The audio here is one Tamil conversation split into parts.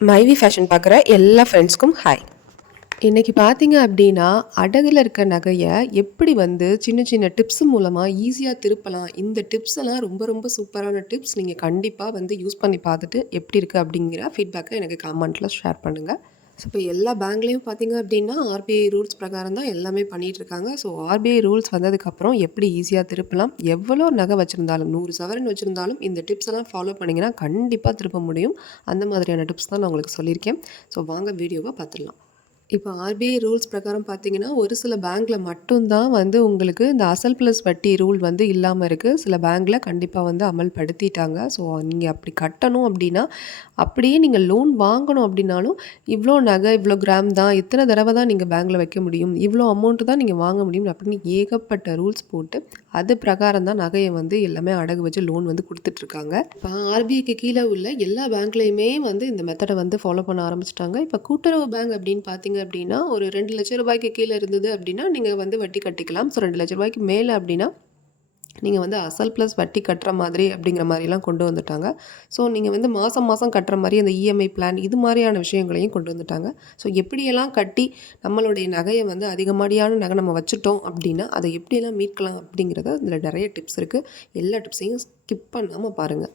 மைவி ஃபேஷன் பார்க்குற எல்லா ஃப்ரெண்ட்ஸ்க்கும் ஹாய். இன்றைக்கி பார்த்தீங்க அப்படின்னா, அடகில் இருக்க நகையை எப்படி வந்து சின்ன சின்ன டிப்ஸ் மூலமாக ஈஸியாக திருப்பலாம். இந்த டிப்ஸ் எல்லாம் ரொம்ப ரொம்ப சூப்பரான டிப்ஸ். நீங்கள் கண்டிப்பாக வந்து யூஸ் பண்ணி பார்த்துட்டு எப்படி இருக்குது அப்படிங்கிற ஃபீட்பேக்கை எனக்கு கமெண்ட்டில் ஷேர் பண்ணுங்கள். ஸோ இப்போ எல்லா பேங்க்லேயும் பார்த்தீங்க அப்படின்னா ஆர்பிஐ ரூல்ஸ் பிரகாரம் தான் எல்லாமே பண்ணிகிட்ருக்காங்க. ஸோ ஆர்பிஐ ரூல்ஸ் வந்ததுக்கப்புறம் எப்படி ஈஸியாக திருப்பலாம், எவ்வளோ நகை வச்சுருந்தாலும் 100 சவரன் வச்சுருந்தாலும் இந்த டிப்ஸ் எல்லாம் ஃபாலோ பண்ணிங்கன்னா கண்டிப்பாக திருப்ப முடியும். அந்த மாதிரியான டிப்ஸ் தான் நான் உங்களுக்கு சொல்லியிருக்கேன். ஸோ வாங்க வீடியோவை பார்த்துடலாம். இப்போ ஆர்பிஐ ரூல்ஸ் பிரகாரம் பார்த்தீங்கன்னா, ஒரு சில பேங்க்கில் மட்டும்தான் வந்து உங்களுக்கு இந்த அசல் ப்ளஸ் வட்டி ரூல் வந்து இல்லாமல் இருக்குது. சில பேங்க்கில் கண்டிப்பாக வந்து அமல்படுத்திட்டாங்க. ஸோ நீங்கள் அப்படி கட்டணும் அப்படின்னா, அப்படியே நீங்கள் லோன் வாங்கணும் அப்படின்னாலும், இவ்வளோ நகை, இவ்வளோ கிராம் தான், இத்தனை தடவை தான் நீங்கள் பேங்க்கில் வைக்க முடியும், இவ்வளோ அமௌண்ட்டு தான் நீங்கள் வாங்க முடியும் அப்படின்னு ஏகப்பட்ட ரூல்ஸ் போட்டு, அது பிரகாரம் தான் நகையை வந்து எல்லாமே அடகு வச்சு லோன் வந்து கொடுத்துட்ருக்காங்க. இப்போ ஆர்பிஐக்கு கீழே உள்ள எல்லா பேங்க்லேயுமே வந்து இந்த மெத்தடை வந்து ஃபாலோ பண்ண ஆரம்பிச்சிட்டாங்க. இப்போ கூட்டுறவு பேங்க் அப்படின்னு பார்த்தீங்க அப்படின்னா, ஒரு 2 லட்ச ரூபாய்க்கு கீழே இருந்தது அப்படின்னா நீங்கள் வந்து வட்டி கட்டிக்கலாம். ஸோ 2 லட்ச ரூபாய்க்கு மேலே அப்படின்னா நீங்கள் வந்து அசல் ப்ளஸ் வட்டி கட்டுற மாதிரி அப்படிங்கிற மாதிரிலாம் கொண்டு வந்துட்டாங்க. ஸோ நீங்கள் வந்து மாதம் மாதம் கட்டுற மாதிரி அந்த இஎம்ஐ பிளான் இது மாதிரியான விஷயங்களையும் கொண்டு வந்துட்டாங்க. ஸோ எப்படியெல்லாம் கட்டி நம்மளுடைய நகையை வந்து அதிகமாடியான நகை நம்ம வச்சுட்டோம் அப்படின்னா அதை எப்படியெல்லாம் மீட்கலாம் அப்படிங்கிறத இதில் நிறைய டிப்ஸ் இருக்குது. எல்லா டிப்ஸையும் ஸ்கிப் பண்ணாமல் பாருங்கள்.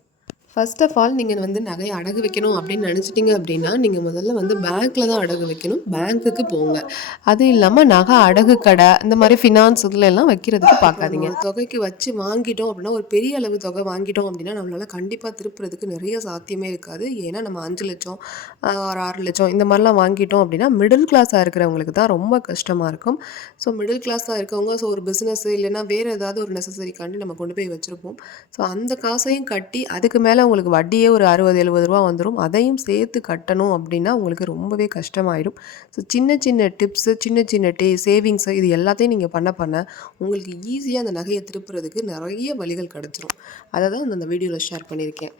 ஃபர்ஸ்ட் ஆஃப் ஆல் நீங்கள் வந்து நகையை அடகு வைக்கணும் அப்படின்னு நினச்சிட்டிங்க அப்படின்னா, நீங்கள் முதல்ல வந்து பேங்க்கில் தான் அடகு வைக்கணும். பேங்க்குக்கு போங்க. அது இல்லாமல் நகை அடகு கடை இந்த மாதிரி ஃபினான்ஸ் இதில் எல்லாம் வைக்கிறதுக்கு பார்க்காதீங்க. தொகைக்கு வச்சு வாங்கிட்டோம் அப்படின்னா, ஒரு பெரிய அளவு தொகை வாங்கிட்டோம் அப்படின்னா நம்மளால் கண்டிப்பாக திருப்புறதுக்கு நிறைய சாத்தியமே இருக்காது. ஏன்னா நம்ம 5 லட்சம் ஒரு 6 லட்சம் இந்த மாதிரிலாம் வாங்கிட்டோம் அப்படின்னா மிடில் கிளாஸாக இருக்கிறவங்களுக்கு தான் ரொம்ப கஷ்டமாக இருக்கும். ஸோ மிடில் கிளாஸாக இருக்கவங்க ஒரு பிஸ்னஸ் இல்லைன்னா வேறு ஏதாவது ஒரு நெசசரிக்காண்டி நம்ம கொண்டு போய் வச்சுருப்போம். ஸோ அந்த காசையும் கட்டி அதுக்கு மேலே உங்களுக்கு வட்டியே ஒரு 60-70 ரூபா வந்துடும். அதையும் சேர்த்து கட்டணும் அப்படின்னா உங்களுக்கு ரொம்பவே கஷ்டமாயிடும். ஸோ சின்ன சின்ன டிப்ஸு, சின்ன சின்ன சேவிங்ஸு இது எல்லாத்தையும் நீங்கள் பண்ண உங்களுக்கு ஈஸியாக அந்த நகையை திருப்புறதுக்கு நிறைய வழிகள் கிடச்சிரும். அதை தான் அந்த வீடியோவில் ஷேர் பண்ணியிருக்கேன்.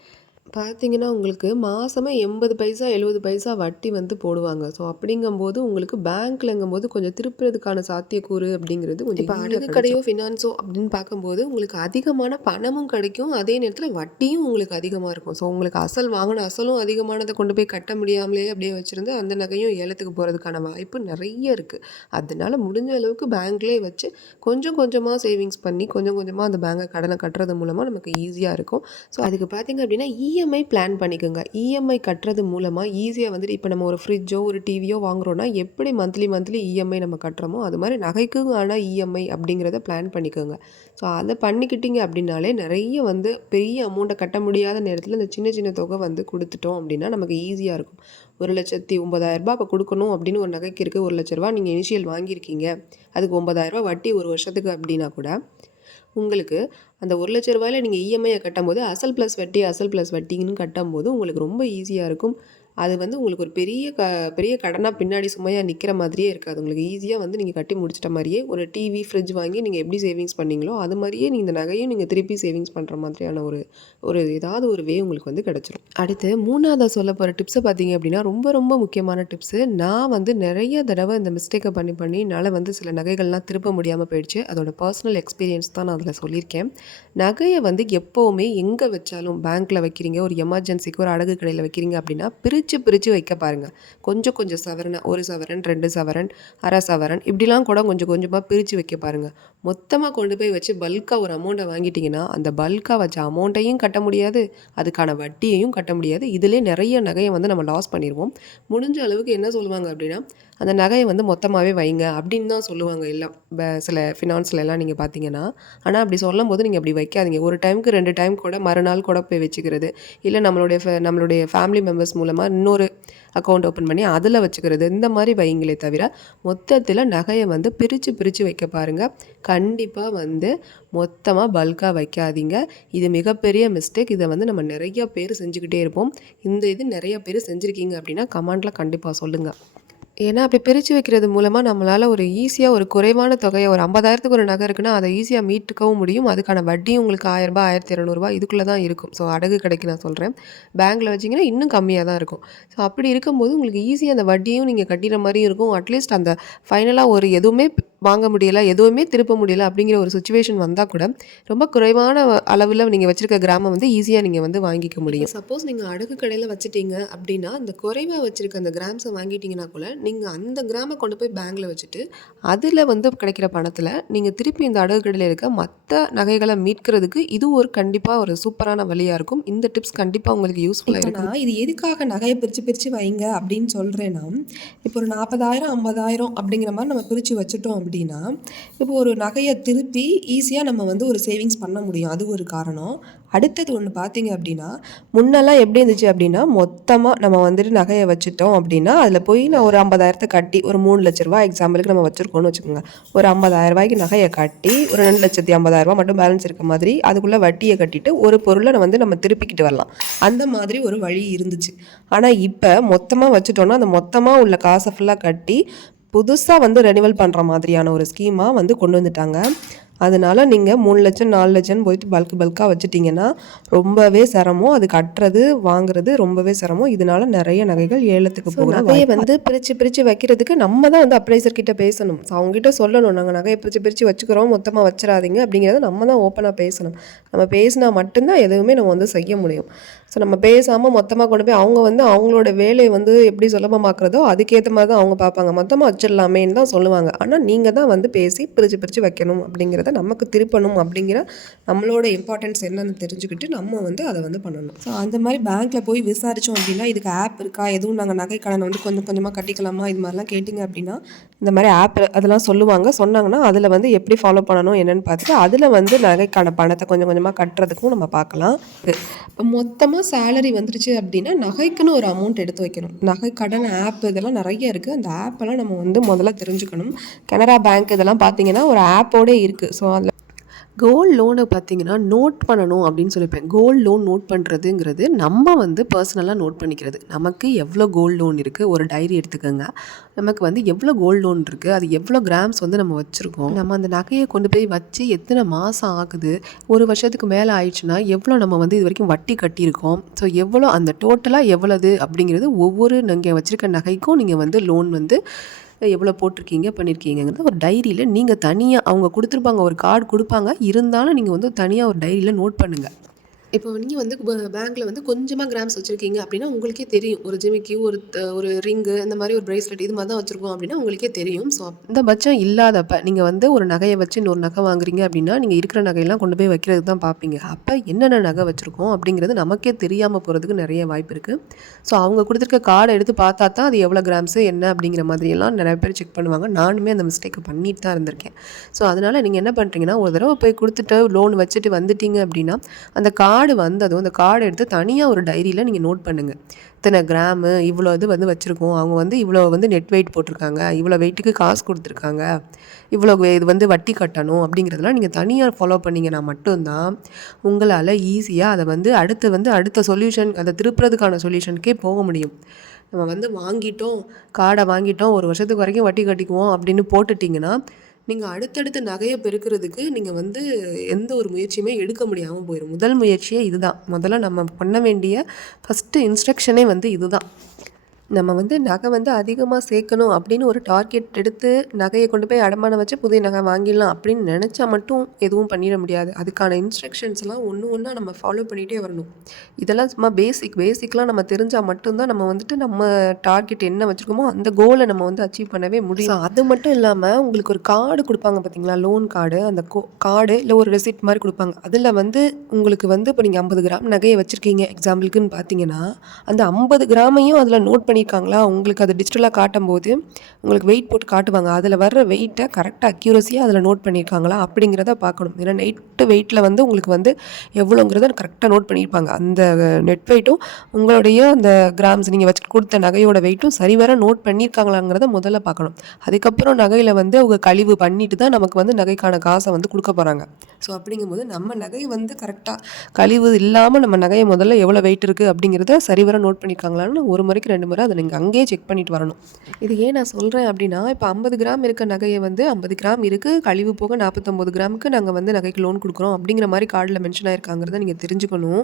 பார்த்தீங்கன்னா உங்களுக்கு மாதமே 80 பைசா 70 பைசா வட்டி வந்து போடுவாங்க. ஸோ அப்படிங்கும்போது உங்களுக்கு பேங்க்லங்கும்போது கொஞ்சம் திருப்புறதுக்கான சாத்தியக்கூறு அப்படிங்கிறது கொஞ்சம் இப்போ அடகு கடையோ ஃபினான்ஸோ அப்படின்னு பார்க்கும்போது உங்களுக்கு அதிகமான பணமும் கிடைக்கும். அதே நேரத்தில் வட்டியும் உங்களுக்கு அதிகமாக இருக்கும். ஸோ உங்களுக்கு அசல் வாங்கின அசலும் அதிகமானதை கொண்டு போய் கட்ட முடியாமலே அப்படியே வச்சுருந்து அந்த நகையும் ஏலத்துக்கு போகிறதுக்கான வாய்ப்பு நிறைய இருக்குது. அதனால முடிஞ்ச அளவுக்கு பேங்க்லேயே வச்சு கொஞ்சம் கொஞ்சமாக சேவிங்ஸ் பண்ணி கொஞ்சம் கொஞ்சமாக அந்த பேங்கை கடனை கட்டுறது மூலமாக நமக்கு ஈஸியாக இருக்கும். ஸோ அதுக்கு பார்த்தீங்க அப்படின்னா இஎம்ஐ பிளான் பண்ணிக்கோங்க. இஎம்ஐ கட்டுறது மூலமாக ஈஸியாக வந்துட்டு இப்போ நம்ம ஒரு ஃப்ரிட்ஜோ ஒரு டிவியோ வாங்குகிறோன்னா எப்படி மந்த்லி இஎம்ஐ நம்ம கட்டுறோமோ அது மாதிரி நகைக்கும் ஆனால் இஎம்ஐ அப்படிங்கிறத பிளான் பண்ணிக்கோங்க. ஸோ அதை பண்ணிக்கிட்டீங்க அப்படின்னாலே நிறைய வந்து பெரிய அமௌண்ட்டை கட்ட முடியாத நேரத்தில் இந்த சின்ன சின்ன தொகை வந்து கொடுத்துட்டோம் அப்படின்னா நமக்கு ஈஸியாக இருக்கும். 1,90,000 இப்போ கொடுக்கணும் அப்படின்னு ஒரு நகைக்கு இருக்குது. 1 லட்ச ரூபா நீங்கள் இனிஷியல் வாங்கியிருக்கீங்க, அதுக்கு 9,000 வட்டி ஒரு வருஷத்துக்கு அப்படின்னா கூட உங்களுக்கு அந்த 1 லட்ச ரூபாயில் நீங்கள் இஎம்ஐயை கட்டும்போது அசல் ப்ளஸ் வட்டின்னு கட்டும்போது உங்களுக்கு ரொம்ப ஈஸியாக இருக்கும். அது வந்து உங்களுக்கு ஒரு பெரிய கடனாக பின்னாடி சுமையாக நிற்கிற மாதிரியே இருக்காது. உங்களுக்கு ஈஸியாக வந்து நீங்கள் கட்டி முடிச்சிட்ட மாதிரியே ஒரு டிவி ஃப்ரிட்ஜ் வாங்கி நீங்கள் எப்படி சேவிங்ஸ் பண்ணீங்களோ அது மாதிரியே நீங்கள் இந்த நகையும் நீங்கள் திருப்பி சேவிங்ஸ் பண்ணுற மாதிரியான ஒரு ஏதாவது ஒரு வே உங்களுக்கு வந்து கிடச்சிரும். அடுத்து 3ஆவதாக சொல்ல போகிற டிப்ஸை பார்த்தீங்க அப்படின்னா ரொம்ப ரொம்ப முக்கியமான டிப்ஸு. நான் வந்து நிறைய தடவை இந்த மிஸ்டேக்கை பண்ணி என்னால் வந்து சில நகைகள்லாம் திருப்ப முடியாமல் போயிடுச்சு. அதோட பர்சனல் எக்ஸ்பீரியன்ஸ் தான் நான் அதில் சொல்லியிருக்கேன். நகையை வந்து எப்போவுமே எங்கே வச்சாலும் பேங்க்கில் வைக்கிறீங்க, ஒரு எமர்ஜென்சிக்கு ஒரு அடகு கடையில் வைக்கிறீங்க அப்படின்னா பிரித்து வைக்க பாருங்கள். கொஞ்சம் சவரனை 1 சவரன் 2 சவரன் 1/2 சவரன் இப்படிலாம் கூட கொஞ்சம் கொஞ்சமாக பிரித்து வைக்க பாருங்கள். மொத்தமாக கொண்டு போய் வச்சு பல்காக ஒரு அமௌண்ட்டை வாங்கிட்டிங்கன்னா அந்த பல்காக வச்ச அமௌண்ட்டையும் கட்ட முடியாது, அதுக்கான வட்டியையும் கட்ட முடியாது. இதிலே நிறைய நகையை வந்து நம்ம லாஸ் பண்ணிடுவோம். முடிஞ்ச அளவுக்கு என்ன சொல்லுவாங்க அப்படின்னா அந்த நகையை வந்து மொத்தமாகவே வைங்க அப்படின்னு தான் சொல்லுவாங்க எல்லாம் சில ஃபினான்ஸ்லாம் நீங்கள் பார்த்தீங்கன்னா. ஆனால் அப்படி சொல்லும் போது நீங்கள் அப்படி வைக்காதீங்க. ஒரு டைமுக்கு 2 டைம் கூட மறுநாள் கூட போய் வச்சுக்கிறது, இல்லை நம்மளுடைய ஃபேமிலி மெம்பர்ஸ் மூலமாக இன்னொரு அக்கௌண்ட் ஓப்பன் பண்ணி அதில் வச்சுக்கிறது, இந்த மாதிரி வைங்களே தவிர மொத்தத்தில் நகையை வந்து பிரித்து வைக்க பாருங்கள். கண்டிப்பாக வந்து மொத்தமாக பல்காக வைக்காதீங்க. இது மிகப்பெரிய மிஸ்டேக். இதை வந்து நம்ம நிறைய பேர் செஞ்சுக்கிட்டே இருப்போம். இது நிறைய பேர் செஞ்சுருக்கீங்க அப்படின்னா கமெண்ட்டில் கண்டிப்பாக சொல்லுங்கள். ஏன்னா, அப்படி பிரிச்சு வைக்கிறது மூலமா நம்மளால ஒரு ஈஸியா ஒரு குறைவான தொகைய ஒரு 50,000க்கு ஒரு நகை இருக்குன்னா, அத ஈஸியா மீட்டுக்கவும் முடியும். அதுக்கான வட்டியும் உங்களுக்கு ரூ. 1000 ரூ. 1200 இதுக்குள்ள தான் இருக்கும். ஸோ அடகு கடைக்கு நான் சொல்றேன். பேங்க்ல வச்சீங்கன்னா இன்னும் கம்மியா தான் இருக்கும். ஸோ அப்படி இருக்கும்போது உங்களுக்கு ஈஸியா அந்த வட்டியும் நீங்க கட்டிற மாரியும் இருக்கும். அட்லீஸ்ட் அந்த ஃபைனலா ஒரு எதுவுமே வாங்க முடியல, எதுவுமே திருப்ப முடியல அப்படிங்கிற ஒரு சிச்சுவேஷன் வந்தா கூட, ரொம்ப குறைவான அளவுல நீங்க வச்சிருக்க கிராம வந்து ஈஸியா நீங்க வந்து வாங்கிக்க முடியும். சப்போஸ் நீங்க அடகு கடையில வச்சுட்டீங்க அப்படின்னா, அந்த குறைவா வச்சிருக்க அந்த கிராம்ஸ வாங்கிட்டீங்கன்னா கூட, நீங்க அந்த கிராம கொண்டு போய் பேங்க்ல வச்சுட்டு, அதுல வந்து கிடைக்கிற பணத்துல நீங்க திருப்பி இந்த அடகு கடையில இருக்க மத்த நகைகள மீட்கிறதுக்கு இது ஒரு கண்டிப்பா ஒரு சூப்பரான வழியா இருக்கும். இந்த டிப்ஸ் கண்டிப்பா உங்களுக்கு யூஸ்ஃபுல்லா இருக்கும். நான் இது எதுக்காக நகைய பிரிச்சு பிரிச்சு வைங்க அப்படின்னு சொல்றேன்னா, இப்போ ஒரு 40,000, 50,000 அப்படிங்கிற மாரி நம்ம பிரிச்சு வச்சுட்டோம் அப்படின்னா, இப்போ ஒரு நகைய திருப்பி ஈஸியா நம்ம வந்து ஒரு சேவிங்ஸ் பண்ண முடியும். அது ஒரு காரணம். அடுத்தது ஒண்ணு பார்த்தீங்க அப்படின்னா, முன்னெல்லாம் எப்படி இருந்துச்சு அப்படின்னா, மொத்தமா நம்ம வந்துட்டு நகைய வச்சுட்டோம் அப்படின்னா, அதில போய் நான் ஒரு 50,000த்த கட்டி ஒரு ரூ. 3,00,000 எக்ஸாம்பிளுக்கு நம்ம வச்சிருக்கோம்னு வச்சுக்கோங்க. ஒரு ரூ. 50,000க்கு நகைய கட்டி, ஒரு ரூ. 2,50,000 மட்டும் பேலன்ஸ் இருக்க மாதிரி, அதுக்குள்ள வட்டிய கட்டிட்டு, ஒரு பொருள வந்து நம்ம திருப்பிக்கிட்டு வரலாம். அந்த மாதிரி ஒரு வழி இருந்துச்சு. ஆனா இப்ப மொத்தமா வச்சுட்டோம்னா, அந்த மொத்தமா உள்ள காச ஃபுல்லா கட்டி, புதுசா வந்து ரெனிவல் பண்ற மாதிரியான ஒரு ஸ்கீமா வந்து கொண்டு வந்துட்டாங்க. அதனால நீங்க 3,00,000 4,00,000 போயிட்டு பல்கா வச்சுட்டீங்கன்னா, ரொம்பவே சிரமம். அது கட்டுறது, வாங்குறது ரொம்பவே சிரமம். இதனால நெறைய நகைகள் ஏலத்துக்கு போக நகைய வந்து பிரிச்சு பிரிச்சு வைக்கிறதுக்கு நம்ம தான் வந்து அப்ரைசர் கிட்ட பேசணும். ஸோ அவங்ககிட்ட சொல்லணும். நாங்க நகைய பிரிச்சு பிரிச்சு வச்சுக்கிறோம். மொத்தமா வச்சுறாதீங்க அப்படிங்கிறத நம்ம தான் ஓப்பனா பேசணும். நம்ம பேசினா மட்டும் தான் எதுவுமே நம்ம வந்து செய்ய முடியும். ஸோ நம்ம பேசாம மொத்தமா கொண்டு போய் அவங்க வந்து அவங்களோட வேலைய வந்து எப்படி சுலபமாக்குறதோ, அதுக்கேத்த மாரி தான் அவங்க பார்ப்பாங்க. மொத்தமா வச்சிடலாமேன்னு தான் சொல்லுவாங்க. ஆனா நீங்க தான் வந்து பேசி பிரிச்சு பிரிச்சு வைக்கணும் அப்படிங்கிறத நமக்கு திருப்பணும் அப்படிங்கிற நம்மளோட இம்பார்ட்டன்ஸ் என்னன்னு தெரிஞ்சுக்கிட்டு நம்ம வந்து அத வந்து பண்ணணும். ஸோ அந்த மாரி பேங்க்ல போய் விசாரிச்சோம் அப்படின்னா, இதுக்கு ஆப் இருக்கா? எதுவும் நாங்க நகை கடன வந்து கொஞ்சம் கொஞ்சமா கட்டிக்கலாமா? இது மாரிலாம் கேட்டீங்க அப்படின்னா, இந்த மாரி ஆப் அதெல்லாம் சொல்லுவாங்க. சொன்னாங்கன்னா, அதில வந்து எப்படி ஃபாலோ பண்ணணும் என்னன்னு பார்த்துட்டு, அதில வந்து நகைக்கான பணத்த கொஞ்சம் கொஞ்சமா கட்டுறதுக்கும் நம்ம பார்க்கலாம். இப்போ மொத்தமா சேலரி வந்துருச்சு அப்படின்னா, நகைக்குன்னு ஒரு அமௌண்ட் எடுத்து வைக்கணும். நகை கடன் ஆப் இதெல்லாம் நெறைய இருக்கு. அந்த ஆப்பெல்லாம் நம்ம வந்து முதல்ல தெரிஞ்சுக்கணும். கனரா பேங்க் இதெல்லாம் பார்த்தீங்கன்னா, ஒரு ஆப்போடே இருக்கு. ஸோ அதில கோல்ட் லோனை பார்த்தீங்கன்னா நோட் பண்ணணும் அப்படின்னு சொல்லியிருப்பேன். கோல்ட் லோன் நோட் பண்ணுறதுங்கிறது நம்ம வந்து பர்சனலாக நோட் பண்ணிக்கிறது. நமக்கு எவ்வளோ கோல்ட் லோன் இருக்குது ஒரு டைரி எடுத்துக்கோங்க. நமக்கு வந்து எவ்வளோ கோல்ட் லோன் இருக்குது, அது எவ்வளோ கிராம்ஸ் வந்து நம்ம வச்சுருக்கோம், நம்ம அந்த நகையை கொண்டு போய் வச்சு எத்தனை மாதம் ஆகுது, ஒரு வருஷத்துக்கு மேலே ஆயிடுச்சுன்னா எவ்வளோ நம்ம வந்து இது வரைக்கும் வட்டி கட்டியிருக்கோம், ஸோ எவ்வளோ அந்த டோட்டலாக எவ்வளவு அப்படிங்கிறது ஒவ்வொரு நீங்கள் வச்சுருக்க நகைக்கும் நீங்கள் வந்து லோன் வந்து எவ்வளோ போட்டிருக்கீங்க பண்ணியிருக்கீங்கிறத ஒரு டைரியில் நீங்கள் தனியாக அவங்க கொடுத்துருப்பாங்க, ஒரு கார்டு கொடுப்பாங்க, இருந்தாலும் நீங்கள் வந்து தனியாக ஒரு டைரியில் நோட் பண்ணுங்கள். இப்போ நீங்க வந்து பேங்க்ல வந்து கொஞ்சமா கிராம்ஸ் வச்சிருக்கீங்க அப்படின்னா, உங்களுக்கே தெரியும். ஒரு ஜிமிக்கி, ஒரு ரிங்கு இந்த மாரி ஒரு பிரேஸ்லெட் இது மாரி தான் வச்சிருக்கோம் அப்படின்னா, உங்களுக்கே தெரியும். ஸோ இந்த பட்சம் இல்லாதப்ப, நீங்க வந்து ஒரு நகைய வச்சு இன்னொரு நகை வாங்குறீங்க அப்படின்னா, நீங்க இருக்கிற நகையெல்லாம் கொண்டு போய் வைக்கிறதுக்கு தான் பார்ப்பீங்க. அப்ப என்னென்ன நகை வச்சிருக்கோம் அப்படிங்கிறது நமக்கே தெரியாம போறதுக்கு நெறைய வாய்ப்பு இருக்கு. ஸோ அவங்க குடுத்துருக்க கார்ட எடுத்து பார்த்தா தான், அது எவ்வளோ கிராம்ஸு என்ன அப்படிங்கிற மாதிரியெல்லாம் நெறைய பேர் செக் பண்ணுவாங்க. நானுமே அந்த மிஸ்டேக்க பண்ணிட்டு தான் இருந்திருக்கேன். ஸோ அதனால நீங்க என்ன பண்றீங்கன்னா, ஒரு தடவ போய் குடுத்துட்டு லோன் வச்சுட்டு வந்துட்டீங்க அப்படின்னா, அந்த கார்டு வந்ததும் அந்த கார்டு எடுத்து தனியாக ஒரு டைரியில் நீங்கள் நோட் பண்ணுங்கள். இத்தனை கிராமு இவ்வளோ இது வந்து வச்சுருக்கோம், அவங்க வந்து இவ்வளோ வந்து நெட் வெயிட் போட்டிருக்காங்க, இவ்வளோ வெயிட்டுக்கு காசு கொடுத்துருக்காங்க, இவ்வளோ இது வந்து வட்டி கட்டணும் அப்படிங்கிறதெல்லாம் நீங்கள் தனியாக ஃபாலோ பண்ணிங்கன்னா மட்டும்தான் உங்களால் ஈஸியாக அதை வந்து அடுத்த சொல்யூஷன், அதை திருப்புறதுக்கான சொல்யூஷனுக்கே போக முடியும். நம்ம வந்து வாங்கிட்டோம், கார்டை வாங்கிட்டோம், ஒரு வருஷத்துக்கு வரைக்கும் வட்டி கட்டிக்குவோம் அப்படின்னு போட்டுட்டிங்கன்னா, நீங்கள் அடுத்தடுத்த நகையை பெருக்கிறதுக்கு நீங்கள் வந்து எந்த ஒரு முயற்சியுமே எடுக்க முடியாமல் போயிடும். முதல் முயற்சியே இதுதான். முதல்ல நம்ம பண்ண வேண்டிய ஃபஸ்ட்டு இன்ஸ்ட்ரக்ஷனே வந்து இதுதான். நம்ம வந்து நகை வந்து அதிகமாக சேர்க்கணும் அப்படின்னு ஒரு டார்கெட் எடுத்து நகையை கொண்டு போய் அடமானம் வச்சு புதிய நகை வாங்கிடலாம் அப்படின்னு நினச்சா மட்டும் எதுவும் பண்ணிட முடியாது. அதுக்கான இன்ஸ்ட்ரக்ஷன்ஸ்லாம் ஒன்று ஒன்றா நம்ம ஃபாலோ பண்ணிகிட்டே வரணும். இதெல்லாம் சும்மா பேசிக்லாம் நம்ம தெரிஞ்சால் மட்டும்தான் நம்ம வந்துட்டு நம்ம டார்கெட் என்ன வச்சுருக்கோமோ அந்த கோலை நம்ம வந்து அச்சீவ் பண்ணவே முடியும். அது மட்டும் இல்லாமல் உங்களுக்கு ஒரு கார்டு கொடுப்பாங்க பார்த்தீங்களா, லோன் கார்டு. அந்த கார்டு இல்லை ஒரு ரெசிப்ட் மாதிரி கொடுப்பாங்க. அதில் வந்து உங்களுக்கு வந்து இப்போ நீங்கள் 50 கிராம் நகையை வச்சுருக்கீங்க எக்ஸாம்பிளுக்குன்னு பார்த்தீங்கன்னா, அந்த 50 கிராமையும் அதில் நோட் பண்ணியிருக்காங்களா, உங்களுக்கு அது டிஜிட்டலாக காட்டும்போது உங்களுக்கு வெயிட் போட்டு காட்டுவாங்க. அதில் வர்ற வெயிட்டை கரெக்டாக அக்யூரஸியாக அதில் நோட் பண்ணியிருக்காங்களா அப்படிங்கிறத பார்க்கணும். ஏன்னா நெட் வெயிட்டில் வந்து உங்களுக்கு வந்து எவ்வளோங்கிறத கரெக்டாக நோட் பண்ணியிருப்பாங்க. அந்த நெட் வெயிட்டும் உங்களுடைய அந்த கிராம்ஸ் நீங்கள் வச்சு கொடுத்த நகையோட வெயிட்டும் சரிவர நோட் பண்ணியிருக்காங்களாங்கிறத முதல்ல பார்க்கணும். அதுக்கப்புறம் நகையில் வந்து அவங்க கழிவு பண்ணிட்டு தான் நமக்கு வந்து நகைக்கான காசை வந்து கொடுக்க போகிறாங்க. ஸோ அப்படிங்கும்போது நம்ம நகை வந்து கரெக்டாக கழிவு இல்லாமல் நம்ம நகையை முதல்ல எவ்வளோ வெயிட் இருக்குது அப்படிங்கிறத சரிவர நோட் பண்ணியிருக்காங்களான்னு ஒரு முறைக்கு 2 முறை அதை அதை நீங்கள் அங்கேயே செக் பண்ணிட்டு வரணும். இது ஏன் நான் சொல்கிறேன் அப்படின்னா, இப்போ 50 கிராம் இருக்க நகையை வந்து 50 கிராம் இருக்குது, கழிவு போக 49 கிராமுக்கு நாங்கள் வந்து நகைக்கு லோன் கொடுக்குறோம் அப்படிங்கிற மாதிரி கார்டில் மென்ஷன் ஆயிருக்காங்கிறத நீங்கள் தெரிஞ்சுக்கணும்.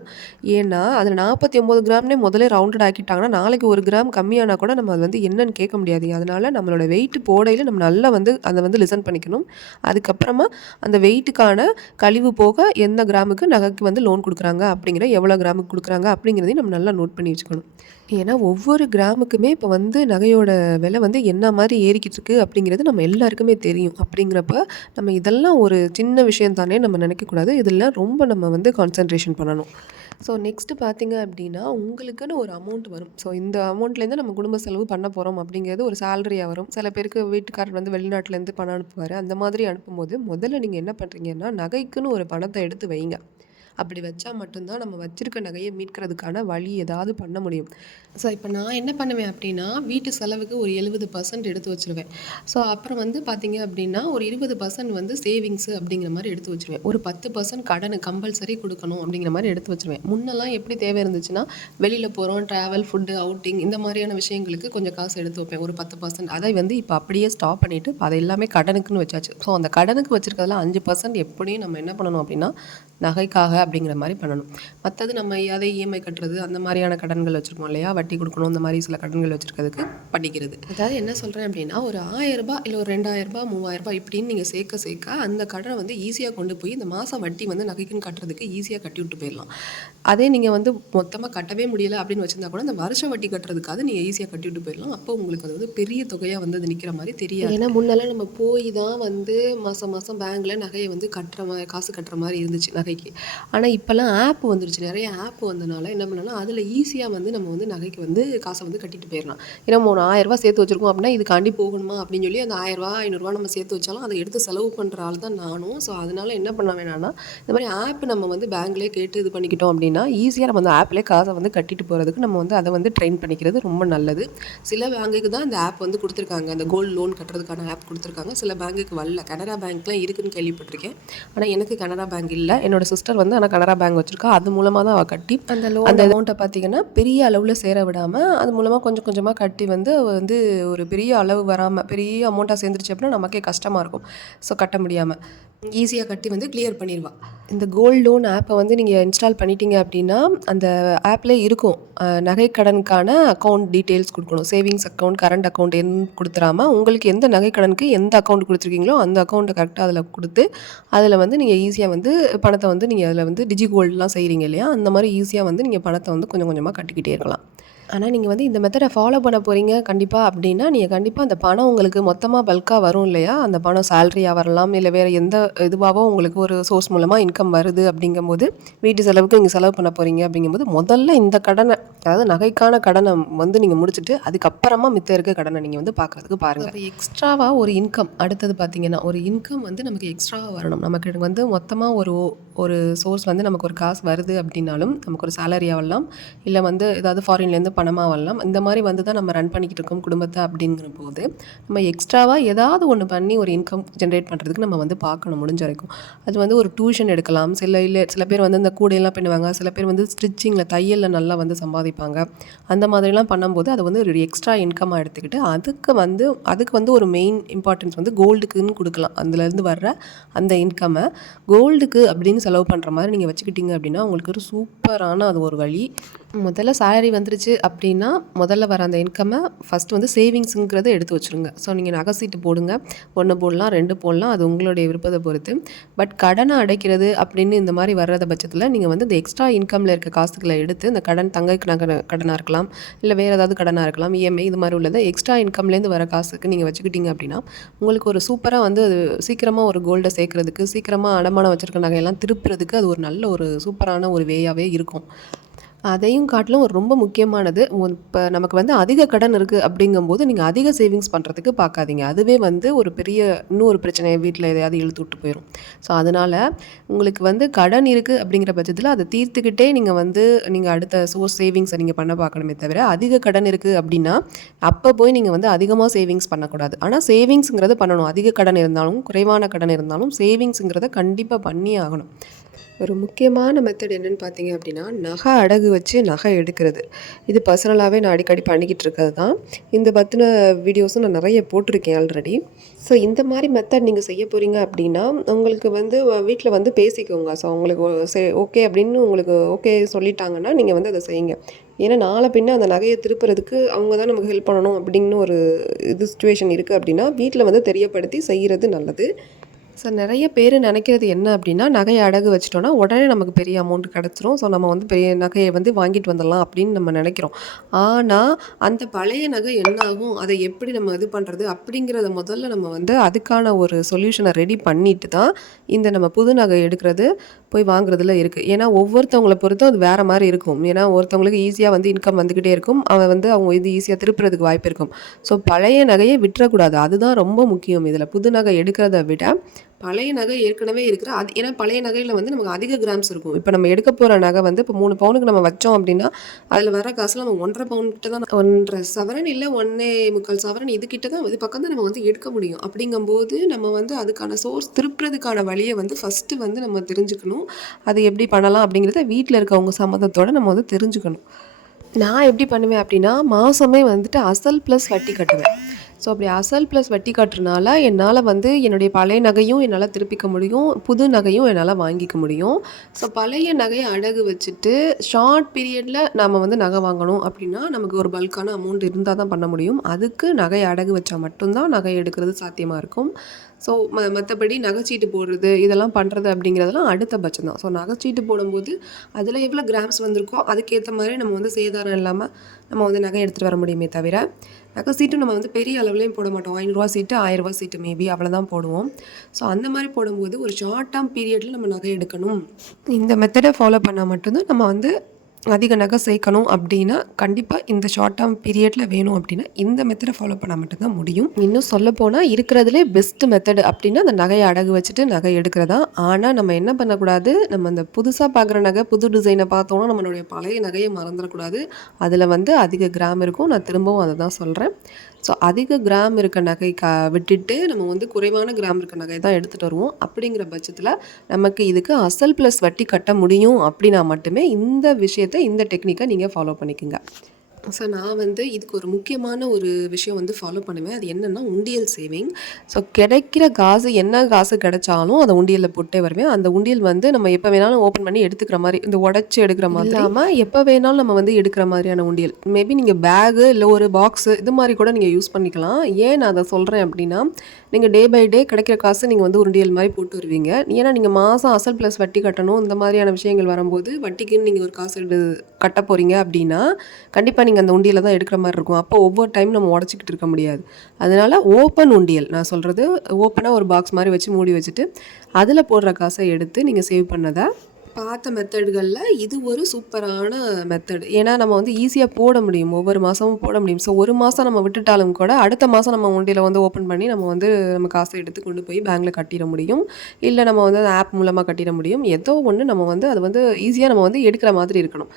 ஏன்னா அதில் 49 கிராம்னே முதல்ல ரவுண்டட் ஆக்கிட்டாங்கன்னா நாளைக்கு 1 கிராம் கம்மியானா கூட நம்ம அது வந்து என்னன்னு கேட்க முடியாது. அதனால் நம்மளோட வெயிட் போடையில் நம்ம நல்லா வந்து அதை வந்து லிசன் பண்ணிக்கணும். அதுக்கப்புறமா அந்த வெயிட்டுக்கான கழிவு போக எந்த கிராமுக்கு நகைக்கு வந்து லோன் கொடுக்குறாங்க அப்படிங்கிற, எவ்வளோ கிராமுக்கு கொடுக்குறாங்க அப்படிங்கிறதையும் நம்ம நல்லா நோட் பண்ணி வச்சுக்கணும். ஏன்னா ஒவ்வொரு கிராமுக்குமே இப்போ வந்து நகையோட விலை வந்து என்ன மாதிரி ஏறிக்கிட்டு இருக்குது அப்படிங்கிறது நம்ம எல்லாருக்குமே தெரியும். அப்படிங்கிறப்ப நம்ம இதெல்லாம் ஒரு சின்ன விஷயம் தானே நம்ம நினைக்கக்கூடாது. இதெல்லாம் ரொம்ப நம்ம வந்து கான்சன்ட்ரேஷன் பண்ணணும். ஸோ நெக்ஸ்ட்டு பார்த்தீங்க அப்படின்னா, உங்களுக்குன்னு ஒரு அமௌண்ட் வரும். ஸோ இந்த அமௌண்ட்லேருந்து நம்ம குடும்ப செலவு பண்ண போகிறோம் அப்படிங்கிறது ஒரு சேலரியாக வரும். சில பேருக்கு வீட்டுக்காரர் வந்து வெளிநாட்டிலேருந்து பணம் அனுப்புவார். அந்த மாதிரி அனுப்பும்போது முதல்ல நீங்கள் என்ன பண்ணுறீங்கன்னா, நகைக்குன்னு ஒரு பணத்தை எடுத்து வைங்க. அப்படி வச்சா மட்டும்தான் நம்ம வச்சிருக்க நகையை மீட்கிறதுக்கான வழி ஏதாவது பண்ண முடியும். ஸோ இப்போ நான் என்ன பண்ணுவேன் அப்படின்னா, வீட்டு செலவுக்கு ஒரு 70% எடுத்து வச்சுருவேன். ஸோ அப்புறம் வந்து பார்த்தீங்க அப்படின்னா, ஒரு 20% வந்து சேவிங்ஸு அப்படிங்கிற மாதிரி எடுத்து வச்சுருவேன். ஒரு 10% கடனு கம்பல்சரி கொடுக்கணும் அப்படிங்கிற மாதிரி எடுத்து வச்சுருவேன். முன்னெல்லாம் எப்படி தேவை இருந்துச்சுன்னா, வெளியில் போகிறோம், ட்ராவல், ஃபுட்டு, அவுட்டிங் இந்த மாதிரியான விஷயங்களுக்கு கொஞ்சம் காசு எடுத்து வைப்பேன், ஒரு 10%. அதை வந்து இப்போ அப்படியே ஸ்டாப் பண்ணிவிட்டு அதை எல்லாமே கடனுக்குன்னு வச்சாச்சு. ஸோ அந்த கடனுக்கு வச்சுருக்கிறதுல 5% எப்படியும் நம்ம என்ன பண்ணணும் அப்படின்னா, நகைக்காக அப்படிங்கிற மாதிரி பண்ணணும். மற்றது நம்ம அதை இஎம்ஐ கட்டுறது, அந்த மாதிரியான கடன்கள் வச்சுருக்கோம் இல்லையா, வட்டி கொடுக்கணும், இந்த மாதிரி சில கடன்கள் வச்சுருக்கிறதுக்கு பண்ணிக்கிறது. அதாவது என்ன சொல்கிறேன் அப்படின்னா, ஒரு 1000 ரூபாய் இல்லை ஒரு 2000 ரூபாய் 3000 ரூபாய் இப்படின்னு நீங்கள் சேர்க்க அந்த கடனை வந்து ஈஸியாக கொண்டு போய் இந்த மாதம் வட்டி வந்து நகைக்குன்னு கட்டுறதுக்கு ஈஸியாக கட்டி விட்டு போயிடலாம். அதே நீங்கள் வந்து மொத்தமாக கட்டவே முடியலை அப்படின்னு வச்சுருந்தா கூட, அந்த வருஷ வட்டி கட்டுறதுக்காக நீங்கள் ஈஸியாக கட்டி விட்டு போயிடலாம். அப்போ உங்களுக்கு அது வந்து பெரிய தொகையாக வந்து அது நிற்கிற மாதிரி தெரியாது. ஏன்னா முன்னெல்லாம் நம்ம போய் தான் வந்து மாதம் மாதம் பேங்க்கில் நகையை வந்து கட்டுற மாதிரி, காசு கட்டுற மாதிரி இருந்துச்சு நகைக்கு. ஆனால் இப்போல்லாம் ஆப் வந்துருச்சு, நிறைய ஆப் வந்தனால என்ன பண்ணலாம், அதில் ஈஸியாக வந்து நம்ம வந்து நகைக்கு வந்து காசை வந்து கட்டிட்டு போயிடலாம். ஏன்னா நம்ம ஒரு 1000 ரூபாய் சேர்த்து வச்சுருக்கோம் அப்படின்னா, இதுக்காண்டி போகணுமா அப்படின்னு சொல்லி அந்த 1000 ரூபாய் 500 ரூபாய் நம்ம சேர்த்து வச்சாலும் அதை எடுத்து செலவு பண்ணுற ஆள் தான் நானும். ஸோ அதனால் என்ன பண்ண வேணாம்னா, இந்த மாதிரி ஆப் நம்ம வந்து பேங்க்லேயே கேட்டு இது பண்ணிக்கிட்டோம் அப்படின்னா, ஈஸியாக நம்ம அந்த ஆப்லேயே காசை வந்து கட்டிட்டு போகிறதுக்கு நம்ம வந்து அதை வந்து ட்ரெயின் பண்ணிக்கிறது ரொம்ப நல்லது. சில பேங்குக்கு தான் இந்த ஆப் வந்து கொடுத்துருக்காங்க, அந்த கோல்டு லோன் கட்டுறதுக்கான ஆப் கொடுத்துருக்காங்க. சில பேங்குக்கு வரல. கனரா பேங்க்லாம் இருக்குதுன்னு கேள்விப்பட்டிருக்கேன். ஆனால் எனக்கு கனரா பேங்க் இல்லை. என்னோட சிஸ்டர் வந்து ஆனால் கனரா பேங்க் வச்சுருக்கா. அது மூலமாக தான் அவள் கட்டி அந்த லோன் அந்த அமௌண்ட்டை பார்த்திங்கன்னா பெரிய அளவில் சேர விடாமல் அது மூலமாக கொஞ்சம் கொஞ்சமாக கட்டி வந்து அவள் வந்து ஒரு பெரிய அளவு வராமல் பெரிய அமௌண்ட்டாக சேர்ந்துருச்சு அப்படின்னா நமக்கே கஷ்டமாக இருக்கும். ஸோ கட்ட முடியாமல் ஈஸியாக கட்டி வந்து கிளியர் பண்ணிடுவாள். இந்த கோல்டு லோன் ஆப்பை வந்து நீங்கள் இன்ஸ்டால் பண்ணிட்டீங்க அப்படின்னா, அந்த ஆப்லேயே இருக்கும் நகை கடனுக்கான அக்கௌண்ட் டீட்டெயில்ஸ் கொடுக்கணும். சேவிங்ஸ் அக்கௌண்ட், கரண்ட் அக்கௌண்ட் கொடுத்துடாமல் உங்களுக்கு எந்த நகை கடனுக்கு எந்த அக்கௌண்ட் கொடுத்துருக்கீங்களோ அந்த அக்கௌண்ட்டை கரெக்டாக அதில் கொடுத்து, அதில் வந்து நீங்கள் ஈஸியாக வந்து பணத்தை வந்து நீங்கள் அதில் வந்து டிஜி கோல்டுலாம் செய்கிறீங்க இல்லையா, அந்த மாதிரி ஈஸியாக வந்து நீங்கள் பணத்தை வந்து கொஞ்சம் கொஞ்சமாக கட்டிக்கிட்டே இருக்கலாம். ஆனால் நீங்கள் வந்து இந்த மெத்தடை ஃபாலோ பண்ண போகிறீங்க கண்டிப்பாக அப்படின்னா, நீங்கள் கண்டிப்பாக அந்த பணம் உங்களுக்கு மொத்தமாக பல்காக வரும் இல்லையா, அந்த பணம் சேலரியாக வரலாம், இல்லை வேறு எந்த இதுவாகவோ உங்களுக்கு ஒரு சோர்ஸ் மூலமாக இன்கம் வருது அப்படிங்கும்போது, வீட்டு செலவுக்கு நீங்கள் செலவு பண்ண போகிறீங்க அப்படிங்கும்போது, முதல்ல இந்த கடனை, அதாவது நகைக்கான கடனை வந்து நீங்கள் முடிச்சுட்டு அதுக்கப்புறமா மித்த இருக்க கடனை நீங்கள் வந்து பார்க்குறதுக்கு பாருங்கள். இப்போ எக்ஸ்ட்ராவாக ஒரு இன்கம், அடுத்தது பார்த்தீங்கன்னா ஒரு இன்கம் வந்து நமக்கு எக்ஸ்ட்ராவாக வரணும். நமக்கு வந்து மொத்தமாக ஒரு சோர்ஸ் வந்து நமக்கு ஒரு காசு வருது அப்படின்னாலும், நமக்கு ஒரு சேலரியாக வரலாம், இல்லை வந்து ஏதாவது ஃபாரின்லேருந்து பணமாக வரலாம். இந்த மாதிரி வந்து தான் நம்ம ரன் பண்ணிக்கிட்டு இருக்கோம் குடும்பத்தை. அப்படிங்கிற போது நம்ம எக்ஸ்ட்ராவாக ஏதாவது ஒன்று பண்ணி ஒரு இன்கம் ஜென்ரேட் பண்ணுறதுக்கு நம்ம வந்து பார்க்கணும் முடிஞ்ச வரைக்கும். அது வந்து ஒரு டியூஷன் எடுக்கலாம். சில பேர் வந்து இந்த கூடையெல்லாம் பண்ணுவாங்க, சில பேர் வந்து ஸ்டிச்சிங்கில் தையலில் நல்லா வந்து சம்பாதிப்பாங்க. அந்த மாதிரிலாம் பண்ணும்போது அதை வந்து ஒரு எக்ஸ்ட்ரா இன்கமாக எடுத்துக்கிட்டு அதுக்கு வந்து ஒரு மெயின் இம்பார்ட்டன்ஸ் வந்து கோல்டுக்குன்னு கொடுக்கலாம். அதுலேருந்து வர்ற அந்த இன்கம்மை கோல்டுக்கு அப்படின்னு செலவு பண்ணுற மாதிரி நீங்கள் வச்சுக்கிட்டீங்க அப்படின்னா உங்களுக்கு ஒரு சூப்பரான அது ஒரு வழி. முதல்ல சேலரி வந்துருச்சு அப்படின்னா முதல்ல வர அந்த இன்கம்மை ஃபஸ்ட்டு வந்து சேவிங்ஸுங்கிறத எடுத்து வச்சுருங்க. ஸோ நீங்கள் நகை சீட்டு போடுங்க, 1 போடலாம் 2 போடலாம், அது உங்களுடைய விருப்பத்தை பொறுத்து. பட் கடனை அடைக்கிறது அப்படின்னு இந்த மாதிரி வர்றத பட்சத்தில் நீங்கள் வந்து இந்த எக்ஸ்ட்ரா இன்கமில் இருக்க காசுகளை எடுத்து இந்த தங்கைக்கு கடனாக இருக்கலாம், இல்லை வேறு ஏதாவது கடனாக இருக்கலாம், இஎம்ஐ இது மாதிரி உள்ளதை எக்ஸ்ட்ரா இன்கம்லேருந்து வர காசுக்கு நீங்கள் வச்சுக்கிட்டீங்க அப்படின்னா உங்களுக்கு ஒரு சூப்பராக வந்து அது சீக்கிரமாக ஒரு கோல்டை சேர்க்குறதுக்கு, சீக்கிரமாக அடமானம் வச்சுருக்க நகையெல்லாம் திருப்புறதுக்கு அது ஒரு நல்ல ஒரு சூப்பரான ஒரு வேயாகவே இருக்கும். அதையும் காட்டிலும் ஒரு ரொம்ப முக்கியமானது, இப்போ நமக்கு வந்து அதிக கடன் இருக்குது அப்படிங்கும்போது நீங்கள் அதிக சேவிங்ஸ் பண்ணுறதுக்கு பார்க்காதீங்க. அதுவே வந்து ஒரு பெரிய இன்னொரு பிரச்சனையை வீட்டில் எதையாவது இழுத்து விட்டு போயிடும். ஸோ அதனால் உங்களுக்கு வந்து கடன் இருக்குது அப்படிங்கிற பட்சத்தில் அதை தீர்த்துக்கிட்டே நீங்கள் அடுத்த சோர்ஸ் சேவிங்ஸை நீங்கள் பண்ண பார்க்கணுமே தவிர, அதிக கடன் இருக்குது அப்படின்னா அப்போ போய் நீங்கள் வந்து அதிகமாக சேவிங்ஸ் பண்ணக்கூடாது. ஆனால் சேவிங்ஸுங்கிறத பண்ணணும். அதிக கடன் இருந்தாலும் குறைவான கடன் இருந்தாலும் சேவிங்ஸுங்கிறத கண்டிப்பாக பண்ணியே ஆகணும். ஒரு முக்கியமான மெத்தட் என்னன்னு பார்த்தீங்க அப்படின்னா, நகை அடகு வச்சு நகை எடுக்கிறது. இது பர்சனலாவே நான் அடிக்கடி பண்ணிக்கிட்டு இருக்கிறது தான். இந்த பத்தின வீடியோஸும் நான் நெறைய போட்டிருக்கேன் ஆல்ரெடி. ஸோ இந்த மாரி மெத்தட் நீங்க செய்ய போறீங்க அப்படின்னா, உங்களுக்கு வந்து வீட்ல வந்து பேசிக்கோங்க. ஸோ உங்களுக்கு ஓகே அப்படின்னு உங்களுக்கு ஓகே சொல்லிட்டாங்கன்னா, நீங்க வந்து அத செய்யுங்க. ஏன்னா நாள பின்ன அந்த நகைய திருப்புறதுக்கு அவங்க தான் நமக்கு ஹெல்ப் பண்ணணும் அப்படின்னு ஒரு சிச்சுவேஷன் இருக்கு அப்படின்னா, வீட்ல வந்து தெரியப்படுத்தி செய்றது நல்லது. ஸோ நெறைய பேர் நினைக்கிறது என்ன அப்படின்னா, நகைய அடகு வச்சுட்டோம்னா, உடனே நமக்கு பெரிய அமௌண்ட் கிடச்சிரும். ஸோ நம்ம வந்து பெரிய நகைய வந்து வாங்கிட்டு வந்துடலாம் அப்படின்னு நம்ம நினைக்கிறோம். ஆனா, அந்த பழைய நகை என்ன ஆகும்? அதை எப்படி நம்ம இது பண்ணுறது? அப்படிங்கிறத முதல்ல நம்ம வந்து அதுக்கான ஒரு சொல்யூஷனை ரெடி பண்ணிட்டு தான், இந்த நம்ம புது நகை எடுக்கிறது, போய் வாங்குறதுல இருக்குது. ஏன்னா ஒவ்வொருத்தவங்கள பொறுத்தும் அது வேறு மாதிரி இருக்கும். ஏன்னா ஒருத்தவங்களுக்கு ஈஸியாக வந்து இன்கம் வந்துக்கிட்டே இருக்கும். அவன் வந்து அவங்க இது ஈஸியாக திருப்புறதுக்கு வாய்ப்பு இருக்கும். ஸோ பழைய நகையை விட்டுறக்கூடாது. அதுதான் ரொம்ப முக்கியம் இதில். புது நகை எடுக்கிறத விட பழைய நகை ஏற்கனவே இருக்கிற ஏன்னா பழைய நகையில் வந்து நமக்கு அதிக கிராம்ஸ் இருக்கும். இப்போ நம்ம எடுக்க போகிற நகை வந்து இப்போ 3 பவுனுக்கு நம்ம வச்சோம் அப்படின்னா, அதில் வர காசில் நம்ம 1.5 பவுன் கிட்ட தான் 1.5 சவரன் இல்லை 1.25 சவரன் இது கிட்ட தான் இது பக்கம் தான் நம்ம வந்து எடுக்க முடியும். அப்படிங்கும்போது நம்ம வந்து அதுக்கான சோர்ஸ் திருப்புறதுக்கான வழியை வந்து ஃபஸ்ட்டு வந்து நம்ம தெரிஞ்சுக்கணும். அது எப்படி பண்ணலாம் அப்படிங்கிறத வீட்டில் இருக்கவங்க சம்மதத்தோடு நம்ம வந்து தெரிஞ்சுக்கணும். நான் எப்படி பண்ணுவேன் அப்படின்னா, மாதமே வந்துட்டு அசல் ப்ளஸ் வட்டி கட்டுவேன். ஸோ அப்படி அசல் ப்ளஸ் வட்டி கட்டுறனால என்னால் வந்து என்னுடைய பழைய நகையும் என்னால் திருப்பிக்க முடியும், புது நகையும் என்னால் வாங்கிக்க முடியும். ஸோ பழைய நகையை அடகு வச்சுட்டு ஷார்ட் பீரியடில் நம்ம வந்து நகை வாங்கணும் அப்படின்னா, நமக்கு ஒரு பல்கான அமௌண்ட் இருந்தால் தான் பண்ண முடியும். அதுக்கு நகையை அடகு வச்சா மட்டும்தான் நகை எடுக்கிறது சாத்தியமாக இருக்கும். ஸோ மற்றபடி நகைச்சீட்டு போடுறது இதெல்லாம் பண்ணுறது அப்படிங்கிறதெல்லாம் அடுத்த பட்சம் தான். ஸோ நகைச்சீட்டு போடும்போது அதில் எவ்வளோ கிராம்ஸ் வந்திருக்கோ அதுக்கேற்ற மாதிரி நம்ம வந்து சேதாரம் இல்லாமல் நம்ம வந்து நகை எடுத்துகிட்டு வர முடியுமே தவிர, நகை சீட்டும் நம்ம வந்து பெரிய அளவுலேயும் போட மாட்டோம். 500 சீட்டு 1000 சீட்டு மேபி அவ்வளோதான் போடுவோம். ஸோ அந்த மாதிரி போடும்போது ஒரு ஷார்ட் டேர்ம் பீரியடில் நம்ம நகை எடுக்கணும். இந்த மெத்தடை ஃபாலோ பண்ணால் மட்டும்தான் நம்ம வந்து அதிக நகை சேர்க்கணும் அப்படின்னா, கண்டிப்பாக இந்த ஷார்ட் டேர்ம் பீரியடில் வேணும் அப்படின்னா இந்த மெத்தடை ஃபாலோ பண்ணால் மட்டும்தான் முடியும். இன்னும் சொல்லப்போனால் இருக்கிறதுலே பெஸ்ட் மெத்தடு அப்படின்னா அந்த நகையை அடகு வச்சுட்டு நகை எடுக்கிறதா. ஆனால் நம்ம என்ன பண்ணக்கூடாது, நம்ம அந்த புதுசாக பார்க்குற நகை புது டிசைனை பார்த்தோன்னா நம்மளுடைய பழைய நகையை மறந்துடக்கூடாது. அதில் வந்து அதிக கிராம் இருக்கும். நான் திரும்பவும் அதை தான் சொல்கிறேன். ஸோ அதிக கிராம் இருக்க நகை விட்டுட்டு நம்ம வந்து குறைவான கிராம் இருக்க நகை தான் எடுத்துகிட்டு வருவோம். அப்படிங்கிற பட்சத்தில் நமக்கு இதுக்கு அசல் ப்ளஸ் வட்டி கட்ட முடியும் அப்படின்னா மட்டுமே இந்த விஷயத்தை இந்த டெக்னிக்கை நீங்கள் ஃபாலோ பண்ணிக்கோங்க. ஸோ நான் வந்து இதுக்கு ஒரு முக்கியமான ஒரு விஷயம் வந்து ஃபாலோ பண்ணுவேன். அது என்னென்னா உண்டியல் சேவிங். ஸோ கிடைக்கிற காசு என்ன காசு கிடைச்சாலும் அதை உண்டியலில் போட்டே வருவேன். அந்த உண்டியல் வந்து நம்ம எப்போ வேணாலும் ஓப்பன் பண்ணி எடுத்துக்கிற மாதிரி, இந்த உடச்சி எடுக்கிற மாதிரி இல்லாமல் எப்போ வேணாலும் நம்ம வந்து எடுக்கிற மாதிரியான உண்டியல். மேபி நீங்கள் பேகு இல்லை ஒரு பாக்ஸு இது மாதிரி கூட நீங்கள் யூஸ் பண்ணிக்கலாம். ஏன் நான் அதை சொல்கிறேன் அப்படின்னா, நீங்கள் டே பை டே கிடைக்கிற காசு நீங்கள் வந்து உண்டியல் மாதிரி போட்டு வருவீங்க. ஏன்னா நீங்கள் மாதம் அசல் ப்ளஸ் வட்டி கட்டணும் இந்த மாதிரியான விஷயங்கள் வரும்போது வட்டிக்குன்னு நீங்கள் ஒரு காசு கட்ட போகிறீங்க அப்படின்னா கண்டிப்பாக நீங்கள் அந்த உண்டியலை தான் எடுக்கிற மாதிரி இருக்கும். அப்போ ஒவ்வொரு டைம் நம்ம உடச்சிக்கிட்டு இருக்க முடியாது. அதனால ஓப்பன் உண்டியல், நான் சொல்கிறது ஓப்பனாக ஒரு பாக்ஸ் மாதிரி வச்சு மூடி வச்சுட்டு அதில் போடுற காசை எடுத்து நீங்கள் சேவ் பண்ணதை பார்த்த மெத்தடுகளில் இது ஒரு சூப்பரான மெத்தட். ஏன்னா நம்ம வந்து ஈஸியாக போட முடியும், ஒவ்வொரு மாதமும் போட முடியும். ஸோ ஒரு மாதம் நம்ம விட்டுட்டாலும் கூட அடுத்த மாதம் நம்ம உண்டியில் வந்து ஓப்பன் பண்ணி நம்ம வந்து நம்ம காசை எடுத்து கொண்டு போய் பேங்க்கில் கட்டிட முடியும். இல்லை நம்ம வந்து ஆப் மூலமாக கட்டிட முடியும். ஏதோ ஒன்று நம்ம வந்து அது வந்து ஈஸியாக நம்ம வந்து எடுக்கிற மாதிரி இருக்கணும்.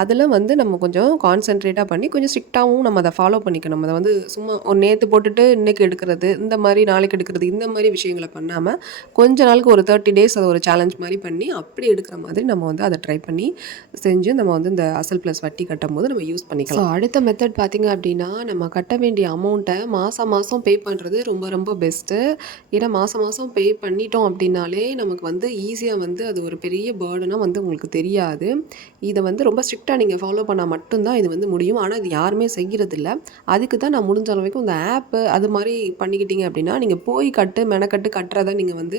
அதில் வந்து நம்ம கொஞ்சம் கான்சென்ட்ரேட்டாக பண்ணி கொஞ்சம் ஸ்ட்ரிக்டாகவும் நம்ம அதை ஃபாலோ பண்ணிக்கணும். அதை வந்து சும்மா ஒரு நேற்று போட்டுட்டு இன்றைக்கி எடுக்கிறது, இந்த மாதிரி நாளைக்கு எடுக்கிறது, இந்த மாதிரி விஷயங்களை பண்ணாமல் கொஞ்ச நாளுக்கு ஒரு 30 டேஸ் அதை ஒரு சேலஞ்ச் மாதிரி பண்ணி அப்படி எடுக்கிற மாதிரி நம்ம வந்து அதை ட்ரை பண்ணி செஞ்சு நம்ம வந்து இந்த அசல் ப்ளஸ் வட்டி கட்டும் போது நம்ம யூஸ் பண்ணிக்கலாம். ஸோ அடுத்த மெத்தட் பார்த்திங்க அப்படின்னா, நம்ம கட்ட வேண்டிய அமௌண்ட்டை மாதம் பே பண்ணுறது ரொம்ப ரொம்ப பெஸ்ட்டு. ஏன்னா மாதம் பே பண்ணிட்டோம் அப்படின்னாலே நமக்கு வந்து ஈஸியாக வந்து அது ஒரு பெரிய பேர்டனாக வந்து உங்களுக்கு தெரியாது. இதை வந்து ரொம்ப ஸ்ட்ரிக்டாக நீங்கள் ஃபாலோ பண்ணால் மட்டும்தான் இது வந்து முடியும். ஆனால் இது யாருமே செய்கிறதில்ல. அதுக்கு தான் நான் முடிஞ்ச அளவுக்கு இந்த ஆப்பு அது மாதிரி பண்ணிக்கிட்டீங்க அப்படின்னா, நீங்கள் போய் மெனக்கட்டு கட்டுறதை நீங்கள் வந்து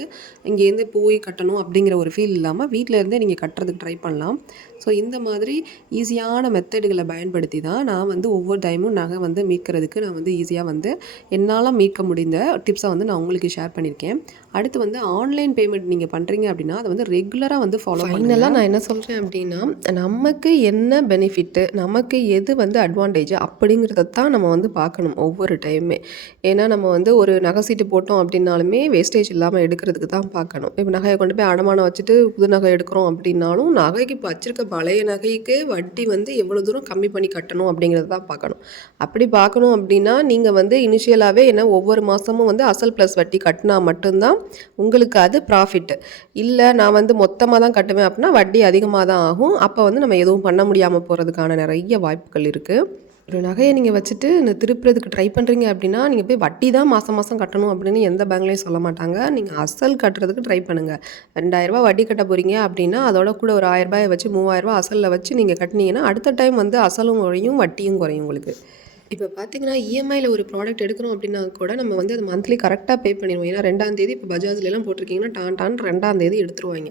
இங்கேருந்து போய் கட்டணும் அப்படிங்கிற ஒரு ஃபீல் இல்லாமல் வீட்டில் இருந்தே நீங்கள் கட்டுறதுக்கு ட்ரை பண்ணலாம். ஸோ இந்த மாதிரி ஈஸியான மெத்தடுகளை பயன்படுத்தி தான் நான் வந்து ஒவ்வொரு டைமும் நகை வந்து மீட்கிறதுக்கு நான் வந்து ஈஸியாக வந்து என்னால் மீட்க முடிந்த டிப்ஸை வந்து நான் உங்களுக்கு ஷேர் பண்ணியிருக்கேன். அடுத்து வந்து ஆன்லைன் பேமெண்ட் நீங்கள் பண்ணுறீங்க அப்படின்னா அதை வந்து ரெகுலராக வந்து ஃபாலோ பண்ணலாம். நான் என்ன சொல்கிறேன் அப்படின்னா, நமக்கு என்ன பெனிஃபிட்டு, நமக்கு எது வந்து அட்வான்டேஜ் அப்படிங்கிறத தான் நம்ம வந்து பார்க்கணும் ஒவ்வொரு டைமுமே. ஏன்னா நம்ம வந்து ஒரு நகை சீட்டு போட்டோம் அப்படின்னாலுமே வேஸ்டேஜ் இல்லாமல் எடுக்கிறதுக்கு தான் பார்க்கணும். இப்போ நகையை கொண்டு போய் அடமானம் வச்சுட்டு புது நகை எடுக்கிறோம் அப்படின்னாலும் நகைக்கு இப்போ வச்சிருக்க பழைய நகைக்கு வட்டி வந்து எவ்வளோ தூரம் கம்மி பண்ணி கட்டணும் அப்படிங்கிறத தான் பார்க்கணும். அப்படி பார்க்கணும் அப்படின்னா நீங்கள் வந்து இனிஷியலாகவே என்ன ஒவ்வொரு மாதமும் வந்து அசல் ப்ளஸ் வட்டி கட்டினா மட்டும்தான் உங்களுக்கு அது ப்ராஃபிட்டு. இல்லை நான் வந்து மொத்தமாக தான் கட்டுவேன் அப்படின்னா வட்டி அதிகமாக தான் ஆகும். அப்போ வந்து நம்ம எதுவும் பண்ண முடியாமல் போகிறதுக்கான நிறைய வாய்ப்புகள் இருக்குது. ஒரு நகையை நீங்கள் வச்சுட்டு திருப்புறதுக்கு ட்ரை பண்ணுறீங்க அப்படின்னா நீங்கள் போய் வட்டி தான் மாதம் மாதம் கட்டணும் அப்படின்னு எந்த பேங்க்லேயும் சொல்ல மாட்டாங்க. நீங்கள் அசல் கட்டுறதுக்கு ட்ரை பண்ணுங்கள். ரூ. 2000 வட்டி கட்ட போகிறீங்க அப்படின்னா அதோட கூட ஒரு ரூ. 1000 வச்சு ரூ. 3000 அசலில் வச்சு நீங்கள் கட்டினீங்கன்னா அடுத்த டைம் வந்து அசலும் குறையும் வட்டியும் குறையும் உங்களுக்கு. இப்போ பார்த்தீங்கன்னா இஎம்ஐயில் ஒரு ப்ராடக்ட் எடுக்கிறோம் அப்படின்னா கூட நம்ம வந்து அது மந்த்லி கரெக்டாக பே பண்ணிடுவோம். ஏன்னா 2ஆம் தேதி இப்போ பஜாஜ்லலாம் போட்டிருக்கீங்கன்னா டான் 2ஆம் தேதி எடுத்துருவாங்க.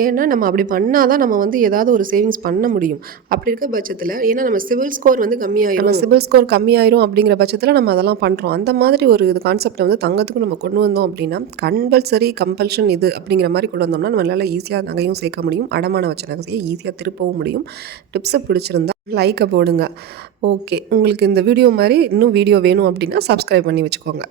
ஏன்னா நம்ம அப்படி பண்ணால் தான் நம்ம வந்து ஏதாவது ஒரு சேவிங்ஸ் பண்ண முடியும். அப்படி இருக்க பட்சத்தில் ஏன்னா நம்ம சிவில் ஸ்கோர் வந்து கம்மியாயிரும். நம்ம சிவில் ஸ்கோர் கம்மியாயிரும் அப்படிங்கிற பட்சத்தில் நம்ம அதெல்லாம் பண்ணுறோம். அந்த மாதிரி ஒரு இது கான்செப்டை வந்து தங்கத்துக்கும் நம்ம கொண்டு வந்தோம் அப்படின்னா கம்பல்ஷன் இது அப்படிங்கிற மாதிரி கொண்டு வந்தோம்னா நம்மளால் ஈஸியாக நகையும் சேர்க்க முடியும். அடமான வச்ச நகையை ஈஸியாக திருப்பவும் முடியும். டிப்ஸை பிடிச்சிருந்தா லைக்கை போடுங்க. ஓகே, உங்களுக்கு இந்த வீடியோ மாதிரி இன்னும் வீடியோ வேணும் அப்படின்னா சப்ஸ்கிரைப் பண்ணி வச்சுக்கோங்க.